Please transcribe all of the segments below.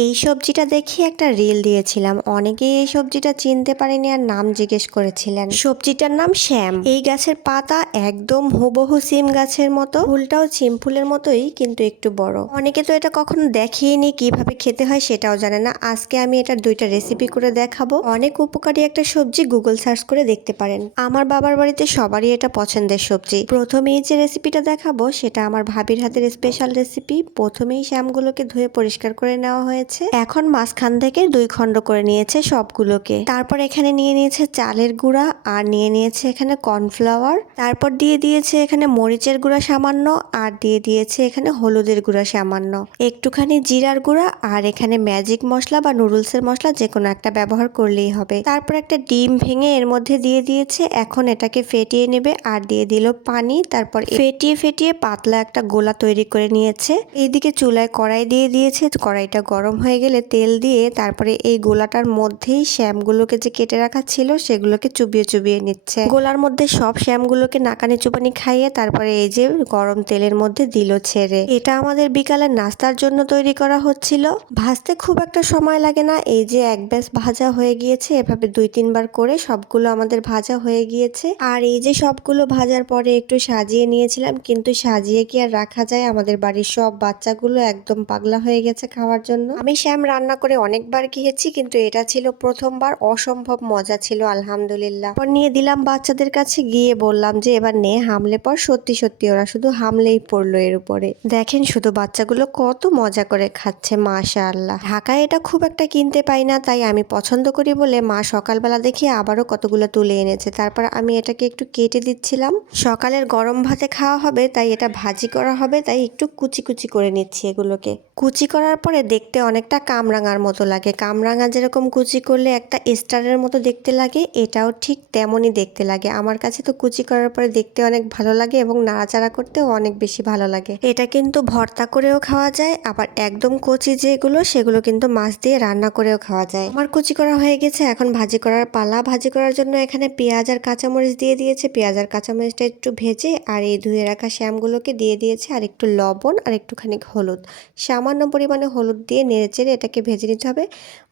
এই সবজিটা দেখে একটা রিল দিয়েছিলাম, অনেকেই এই সবজিটা চিনতে পারেনি আর নাম জিজ্ঞেস করেছিলেন। সবজিটার নাম শ্যাম। এই গাছের পাতা একদম হুবহু সিম গাছের মতো, ফুলটাও সিম ফুলের মতোই কিন্তু একটু বড়। অনেকে তো এটা কখনো দেখেইনি, কিভাবে খেতে হয় সেটাও জানে না। আজকে আমি এটার দুইটা রেসিপি করে দেখাবো। অনেক উপকারী একটা সবজি, গুগল সার্চ করে দেখতে পারেন। আমার বাবার বাড়িতে সবারই এটা পছন্দের সবজি। প্রথমেই যে রেসিপিটা দেখাবো সেটা আমার ভাবির হাতের স্পেশাল রেসিপি। প্রথমেই শ্যামগুলোকে ধুয়ে পরিষ্কার করে নেওয়া হয়েছে। এখন মাঝখান থেকে 2 খণ্ড করে নিয়েছে সবগুলোকে। তারপর এখানে নিয়ে নিয়েছে চালের গুঁড়া আর নিয়ে নিয়েছে এখানে কর্নফ্লাওয়ার। তারপর দিয়ে দিয়েছে এখানে মরিচের গুঁড়া সামান্য, আর দিয়ে দিয়েছে এখানে হলুদের গুঁড়া সামান্য, একটুখানি জিরার গুঁড়া, আর এখানে ম্যাজিক মশলা বা নুডলসের মশলা যে কোনো একটা ব্যবহার করলেই হবে। তারপর একটা ডিম ভেঙে এর মধ্যে দিয়ে দিয়েছে। এখন এটাকে ফেটিয়ে নেবে আর দিয়ে দিল পানি। তারপর ফেটিয়ে ফেটিয়ে পাতলা একটা গোলা তৈরি করে নিয়েছে। এইদিকে চুলায় কড়াই দিয়ে দিয়েছে। কড়াইটা গরম হয়ে গেলে তেল দিয়ে তারপরে এই গোলাটার মধ্যেই শ্যামগুলোকে যে কেটে রাখা ছিল সেগুলোকে চুবিয়ে চুবিয়ে নিচ্ছে। গোলার মধ্যে সব শ্যামগুলোকে নাকানি চুবানি খাইয়ে তারপরে এই যে গরম তেলের মধ্যে দিল ছেড়ে। এটা আমাদের বিকালের নাস্তার জন্য তৈরি করা হচ্ছিল। ভাজতে খুব একটা সময় লাগে না। এই যে এক ব্যাস ভাজা হয়ে গিয়েছে। এভাবে 2-3 বার করে সবগুলো আমাদের ভাজা হয়ে গিয়েছে। আর এই যে সবগুলো ভাজার পরে একটু সাজিয়ে নিয়েছিলাম, কিন্তু সাজিয়ে কি আর রাখা যায়? আমাদের বাড়ির সব বাচ্চাগুলো একদম পাগলা হয়ে গেছে খাওয়ার জন্য। আমি শ্যাম রান্না করে অনেকবার খেয়েছি, কিন্তু এটা ছিল প্রথমবার। অসম্ভব মজা ছিল আলহামদুলিল্লাহ। পর নিয়ে দিলাম বাচ্চাদের কাছে, গিয়ে বললাম যে এবার নে, হামলে পর। সত্যি সত্যি ওরা শুধু হামলেই পড়লো এর উপরে। দেখেন শুধু বাচ্চাগুলো কত মজা করে খাচ্ছে, মাশাআল্লাহ। ঢাকায় এটা খুব একটা কিনতে পাই না, তাই আমি পছন্দ করি বলে মা সকালবেলা দেখি আবারও কতগুলো তুলে এনেছে। তারপর আমি এটাকে একটু কেটে দিচ্ছিলাম। সকালের গরম ভাতে খাওয়া হবে, তাই এটা ভাজি করা হবে, তাই একটু কুচি কুচি করে নিচ্ছি এগুলোকে। কুচি করার পরে দেখতে অনেকটা কামরাঙার মতো লাগে। কামরাঙা যেরকম কুচি করলে একটা স্টারের মতো দেখতে লাগে, এটাও ঠিক তেমনই দেখতে লাগে। আমার কাছে তো কুচি করার পরে দেখতে অনেক ভালো লাগে এবং নাড়াচাড়া করতেও অনেক বেশি ভালো লাগে। এটা কিন্তু ভর্তা করেও খাওয়া যায়, আবার একদম কচি যেগুলো সেগুলো কিন্তু মাছ দিয়ে রান্না করেও খাওয়া যায়। আমার কুচি করা হয়ে গেছে, এখন ভাজি করার পালা। ভাজি করার জন্য এখানে পেঁয়াজ আর কাঁচামরিচ দিয়ে দিয়েছে। পেঁয়াজ আর কাঁচামরিচটা একটু ভেজে আর এই ধুয়ে রাখা শ্যামগুলোকে দিয়ে দিয়েছে, আর একটু লবণ আর একটুখানি হলুদ, সামান্য পরিমাণে হলুদ দিয়ে নেড়েচেড়ে এটাকে ভেজে নিতে হবে।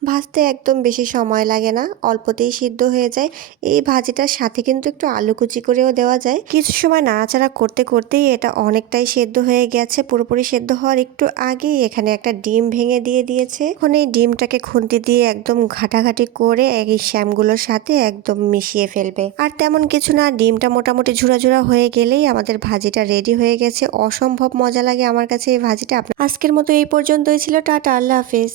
ভাজতে একদম বেশি সময় লাগে না, অল্পতেই সিদ্ধ হয়ে যায়। এই ভাজিটার সাথে কিন্তু একটু আলু কুচি করেও দেওয়া যায়। কিছু সময় নাড়াচাড়া করতে করতেই এটা অনেকটাই সেদ্ধ হয়ে গেছে। পুরোপুরি সেদ্ধ হওয়ার একটু আগেই এখানে একটা ডিম ভেঙে দিয়ে দিয়েছে। এখন এই ডিমটাকে খুন্তি দিয়ে একদম ঘাটাঘাটি করে এই শ্যামগুলোর সাথে একদম মিশিয়ে ফেলবে। আর তেমন কিছু না, ডিমটা মোটামুটি ঝুরা ঝুরা হয়ে গেলেই আমাদের ভাজিটা রেডি হয়ে গেছে। অসম্ভব মজা লাগে আমার কাছে এই ভাজিটা। আজকের মতো এই পর্যন্তই ছিল। টাটা, আল্লাহ হাফেজ।